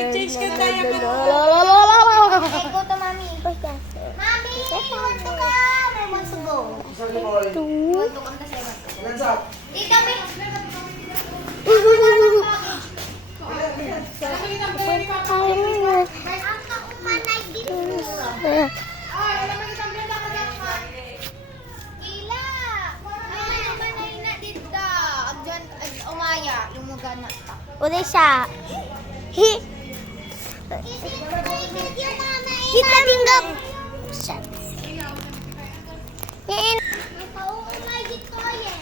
Nag-change ka tayo. Go to mommy. Mommy, you want to come? I want to go. You want to come kasi I want to go. Dito, ang kaumanay dito. Ila! Ang umanay na dito. Agyan, umaya. Lumugan na. Udah siya. Kita tinggal. Umay dito yan.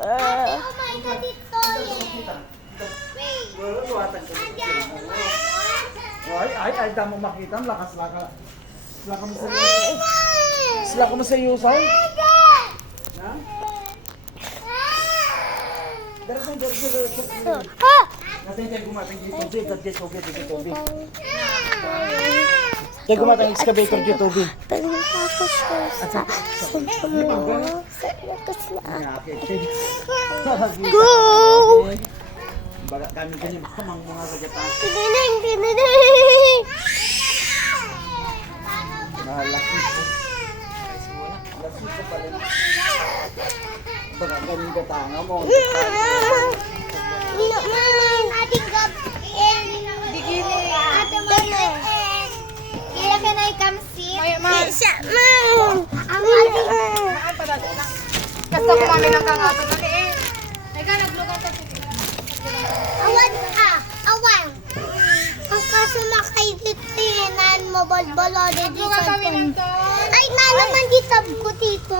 Ate, umay ka dito yan. Ay, damo makita, lakas mo sa yusay. Ha? Dari. Natin tayo gumatang dito, Tayo gumatang excavator dito, Paling ako siya sa semua. Go! Baga kami kanina kamang mga sagyatan. Tining! Laki ko pala. Baga kami katanga mo. Ating gabin. Ate Mami. Kaya ka na ikamsit. Siya, man! Ang ating... Kasi ko mami ng kangato na eh. Teka, naglugan sa Awan ka. Awan. Ang kasumakay dito yan. Mo balbalo dito sa... Ay, na naman dito ko dito.